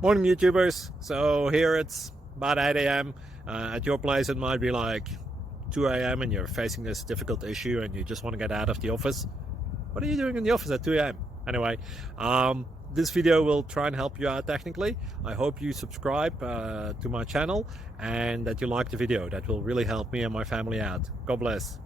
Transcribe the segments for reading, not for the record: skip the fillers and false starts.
Morning, YouTubers. So here it's about 8 a.m. At your place, it might be like 2 a.m. and you're facing this difficult issue and you just want to get out of the office. What are you doing in the office at 2 a.m.? Anyway, this video will try and help you out technically. I hope you subscribe to my channel and that you like the video. That will really help me and my family out. God bless.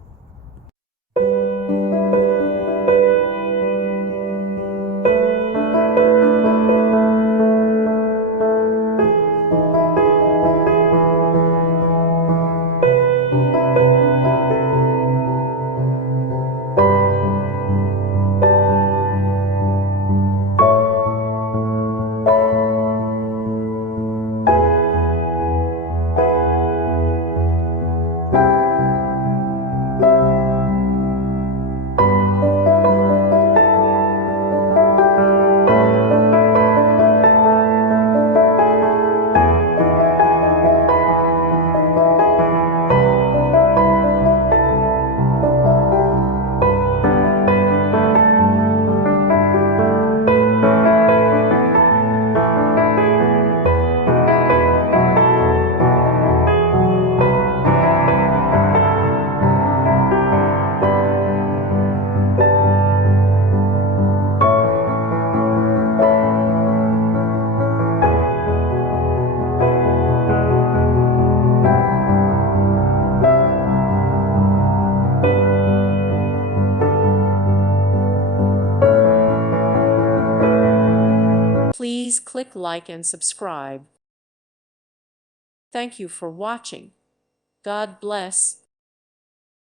Please click like and subscribe. Thank you for watching. God bless.